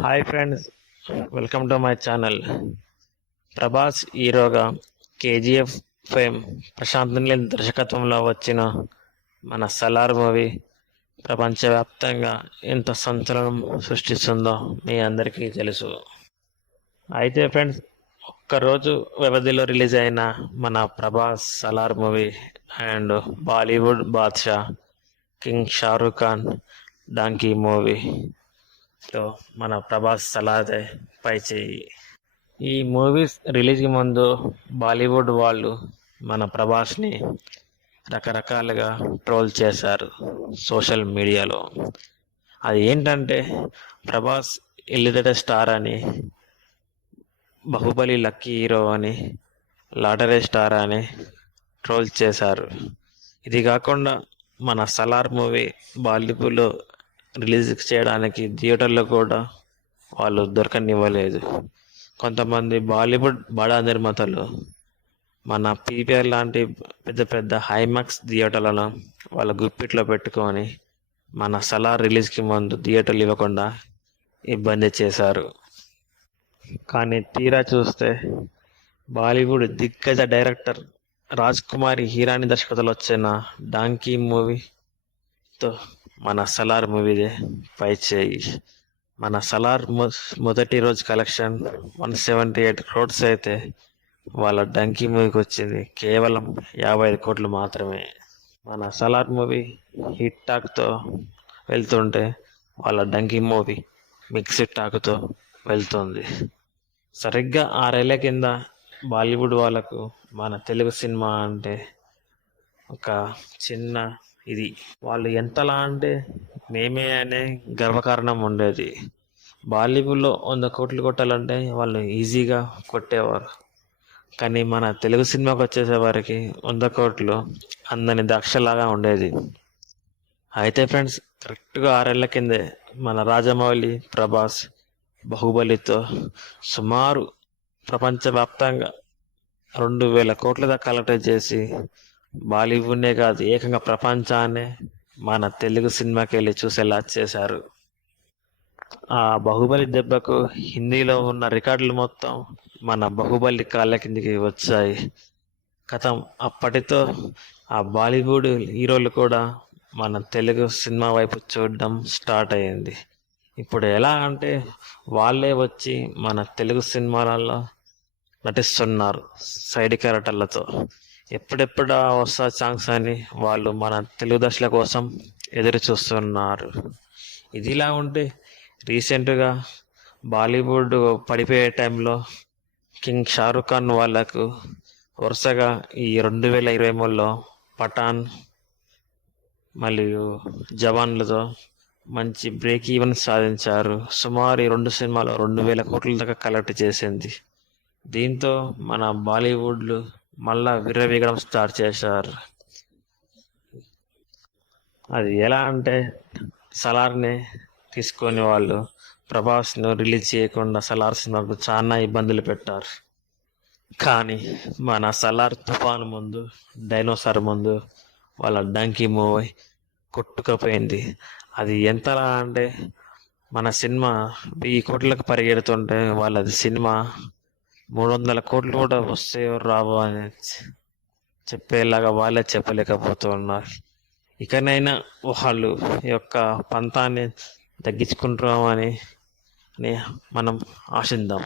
Hi friends, welcome to my channel. Prabhas హీరోగా KGF fame Prashanth Neel దర్శకత్వంలో వచ్చిన మన సలార్ మూవీ ప్రపంచవ్యాప్తంగా ఎంత సంచలనం సృష్టిస్తుందో మీ అందరికీ తెలుసు. అయితే ఫ్రెండ్స్, ఒక్కరోజు వ్యవధిలో రిలీజ్ అయిన మన ప్రభాస్ సలార్ మూవీ అండ్ బాలీవుడ్ బాద్షా కింగ్ షారూక్ ఖాన్ డాంకీ మూవీ తో మన ప్రభాస్ సలాదే పై చేయి. ఈ మూవీస్ రిలీజ్కి ముందు బాలీవుడ్ వాళ్ళు మన ప్రభాస్ని రకరకాలుగా ట్రోల్ చేశారు సోషల్ మీడియాలో. అది ఏంటంటే, ప్రభాస్ ఇల్లిటరేట్ స్టార్ అని, బాహుబలి లక్కీ హీరో అని, లాటరీ స్టార్ అని ట్రోల్ చేశారు. ఇది కాకుండా మన సలార్ మూవీ బాలీవుడ్లో రిలీజ్ చేయడానికి థియేటర్లో కూడా వాళ్ళు దొరకనివ్వలేదు. కొంతమంది బాలీవుడ్ బడా నిర్మాతలు మన పీపీఆర్ లాంటి పెద్ద పెద్ద హైమాక్స్ థియేటర్లను వాళ్ళ గుప్పిట్లో పెట్టుకొని మన సలార్ రిలీజ్కి ముందు థియేటర్లు ఇవ్వకుండా ఇబ్బంది చేశారు. కానీ తీరా చూస్తే బాలీవుడ్ దిగ్గజ డైరెక్టర్ రాజ్ కుమార్ హీరాని దర్శకత్వంలో వచ్చిన డాంకీ మూవీతో మన సలార్ మూవీదే పై చేయి. మన సలార్ మొదటి రోజు కలెక్షన్ 178 crores అయితే వాళ్ళ డంకీ మూవీకి వచ్చింది కేవలం 55 కోట్లు మాత్రమే. మన సలార్ మూవీ హిట్ టాక్తో వెళ్తుంటే వాళ్ళ డంకీ మూవీ మిక్స్డ్ టాక్తో వెళ్తుంది. సరిగ్గా 6 ఏళ్ల కింద బాలీవుడ్ వాళ్ళకు మన తెలుగు సినిమా అంటే ఒక చిన్న ఇది, వాళ్ళు ఎంతలా అంటే మేమే అనే గర్వకారణం ఉండేది. బాలీవుడ్లో 100 కోట్లు కొట్టాలంటే వాళ్ళు ఈజీగా కొట్టేవారు. కానీ మన తెలుగు సినిమాకి వచ్చేసేవారికి 100 కోట్లు అందని ద్రాక్షలాగా ఉండేది. అయితే ఫ్రెండ్స్, కరెక్ట్గా 6 ఏళ్ల కిందే మన రాజమౌళి ప్రభాస్ బాహుబలితో సుమారు ప్రపంచవ్యాప్తంగా 2000 కోట్ల దాకా కలెక్ట్ చేసి బాలీవుడ్నే కాదు, ఏకంగా ప్రపంచాన్నే మన తెలుగు సినిమాకి వెళ్ళి చూసేలా చేశారు. ఆ బాహుబలి దెబ్బకు హిందీలో ఉన్న రికార్డులు మొత్తం మన బాహుబలి కాళ్ళ కిందికి వచ్చాయి. కథం అప్పటితో ఆ బాలీవుడ్ హీరోలు కూడా మన తెలుగు సినిమా వైపు చూడడం స్టార్ట్ అయ్యింది. ఇప్పుడు ఎలా అంటే, వాళ్ళే వచ్చి మన తెలుగు సినిమాలలో నటిస్తున్నారు సైడ్ క్యారెక్టర్లతో. ఎప్పుడెప్పుడు వస్తా ఛాన్స్ అని వాళ్ళు మన తెలుగు దర్శకుల కోసం ఎదురు చూస్తున్నారు. ఇదిలా ఉంటే రీసెంట్గా బాలీవుడ్ పడిపోయే టైంలో కింగ్ షారూక్ ఖాన్ వాళ్ళకు వరుసగా ఈ 2023లో పఠాన్ మరియు జవాన్లతో మంచి బ్రేక్ ఈవెన్ సాధించారు. సుమారు ఈ 2 సినిమాలు 2000 కోట్ల దాకా కలెక్ట్ చేసింది. దీంతో మన బాలీవుడ్లు మళ్ళా విర్రవీగడం స్టార్ట్ చేశారు. అది ఎలా అంటే, సలార్ని తీసుకొని వాళ్ళు ప్రభాస్ను రిలీజ్ చేయకుండా సలార్ సినిమాకు చాలా ఇబ్బందులు పెట్టారు. కానీ మన సలార్ తుఫాను ముందు, డైనోసార్ ముందు వాళ్ళ డంకీ మూవీ కొట్టుకపోయింది. అది ఎంతలా అంటే, మన సినిమా 1000 కోట్లకు పరిగెడుతుంటే వాళ్ళది సినిమా 300 కోట్లు కూడా వస్తాయో రావో అని చెప్పేలాగా వాళ్ళే చెప్పలేకపోతున్నారు. ఇకనైనా వాళ్ళు యొక్క పంతాన్ని తగ్గించుకుంటామని మనం ఆశిద్దాం.